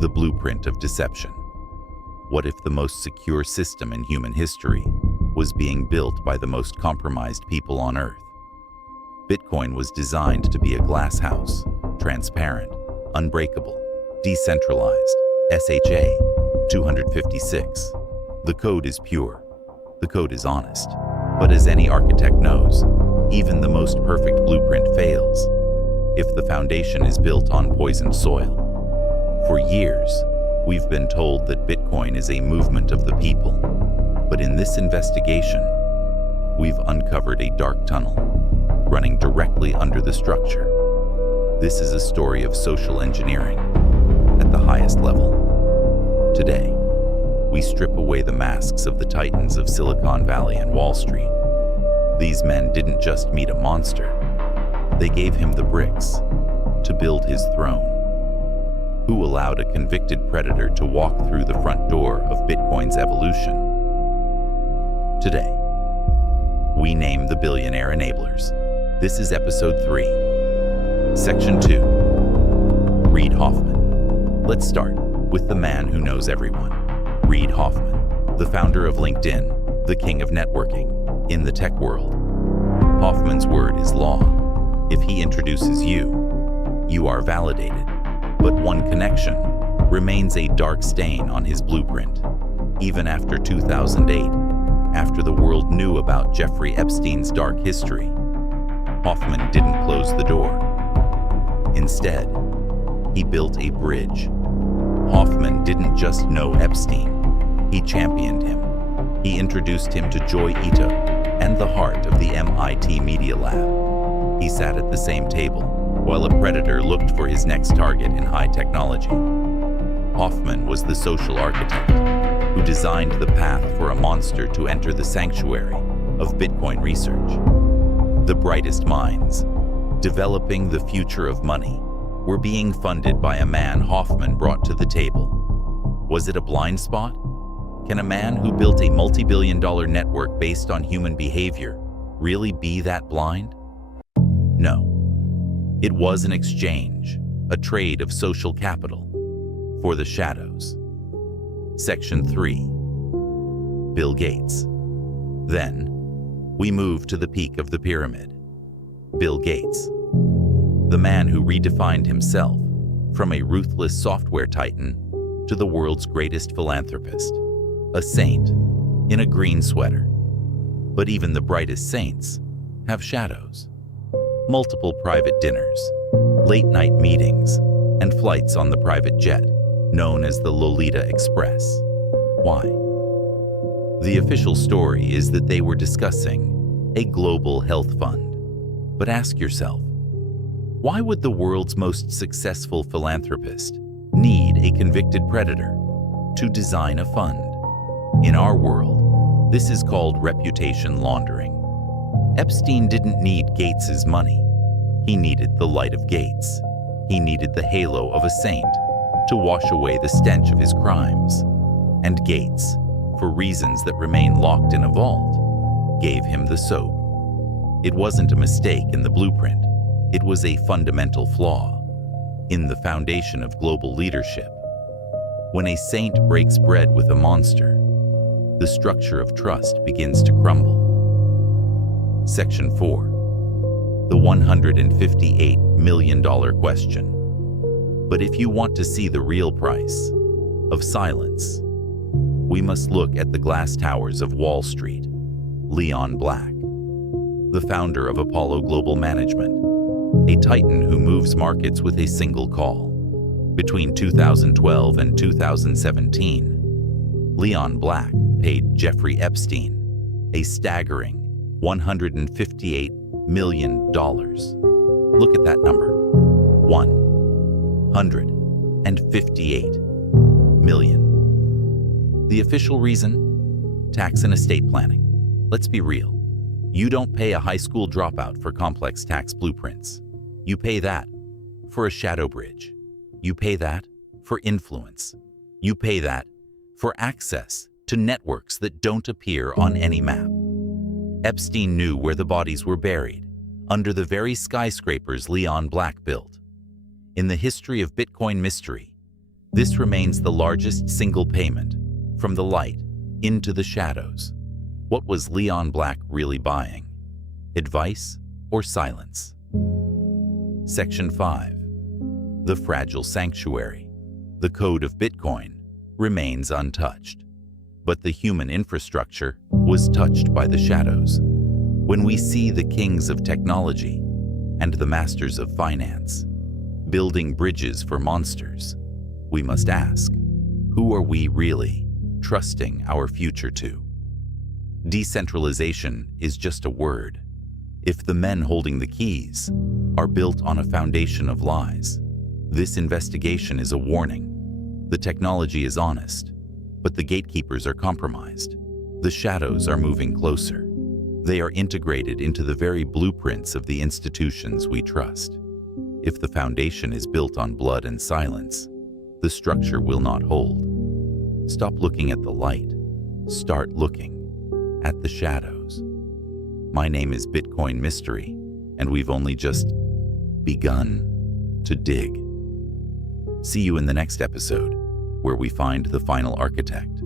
The blueprint of deception. What if the most secure system in human history was being built by the most compromised people on Earth? Bitcoin was designed to be a glass house, transparent, unbreakable, decentralized, SHA 256. The code is pure. The code is honest. But as any architect knows, even the most perfect blueprint fails if the foundation is built on poisoned soil. For years, we've been told that Bitcoin is a movement of the people. But in this investigation, we've uncovered a dark tunnel running directly under the structure. This is a story of social engineering at the highest level. Today, we strip away the masks of the titans of Silicon Valley and Wall Street. These men didn't just meet a monster, they gave him the bricks to build his throne. Who allowed a convicted predator to walk through the front door of Bitcoin's evolution? Today, we name the billionaire enablers. This is episode 3, section 2. Reid Hoffman. Let's start with the man who knows everyone. Reid Hoffman, the founder of LinkedIn, the king of networking in the tech world. Hoffman's word is law. If he introduces you, you are validated. But one connection remains a dark stain on his blueprint. Even after 2008, after the world knew about Jeffrey Epstein's dark history, Hoffman didn't close the door. Instead, he built a bridge. Hoffman didn't just know Epstein, he championed him. He introduced him to Joy Ito and the heart of the MIT Media Lab. He sat at the same table while a predator looked for his next target in high technology. Hoffman was the social architect who designed the path for a monster to enter the sanctuary of Bitcoin research. The brightest minds, developing the future of money, were being funded by a man Hoffman brought to the table. Was it a blind spot? Can a man who built a multi-billion-dollar network based on human behavior really be that blind? No. It was an exchange, a trade of social capital for the shadows. Section 3. Bill Gates. Then, we move to the peak of the pyramid. Bill Gates, the man who redefined himself from a ruthless software titan to the world's greatest philanthropist, a saint in a green sweater. But even the brightest saints have shadows. Multiple private dinners, late-night meetings, and flights on the private jet, known as the Lolita Express. Why? The official story is that they were discussing a global health fund. But ask yourself, why would the world's most successful philanthropist need a convicted predator to design a fund? In our world, this is called reputation laundering. Epstein didn't need Gates's money. He needed the light of Gates. He needed the halo of a saint to wash away the stench of his crimes. And Gates, for reasons that remain locked in a vault, gave him the soap. It wasn't a mistake in the blueprint. It was a fundamental flaw in the foundation of global leadership. When a saint breaks bread with a monster, the structure of trust begins to crumble. Section 4. The $158 million question. But if you want to see the real price of silence, we must look at the glass towers of Wall Street. Leon Black, the founder of Apollo Global Management, a titan who moves markets with a single call. Between 2012 and 2017, Leon Black paid Jeffrey Epstein a staggering $158 million. Look at that number. 158 million. The official reason? Tax and estate planning. Let's be real. You don't pay a high school dropout for complex tax blueprints. You pay that for a shadow bridge. You pay that for influence. You pay that for access to networks that don't appear on any map. Epstein knew where the bodies were buried, under the very skyscrapers Leon Black built. In the history of Bitcoin mystery, This remains the largest single payment from the light into the shadows. What was Leon Black really buying? Advice or silence? Section 5. The Fragile Sanctuary. The code of Bitcoin remains untouched, but the human infrastructure was touched by the shadows. When we see the kings of technology and the masters of finance building bridges for monsters, we must ask, who are we really trusting our future to? Decentralization is just a word. If the men holding the keys are built on a foundation of lies, this investigation is a warning. The technology is honest, but the gatekeepers are compromised. The shadows are moving closer. They are integrated into the very blueprints of the institutions we trust. If the foundation is built on blood and silence, the structure will not hold. Stop looking at the light. Start looking at the shadows. My name is Bitcoin Mystery, and we've only just begun to dig. See you in the next episode, where we find the final architect.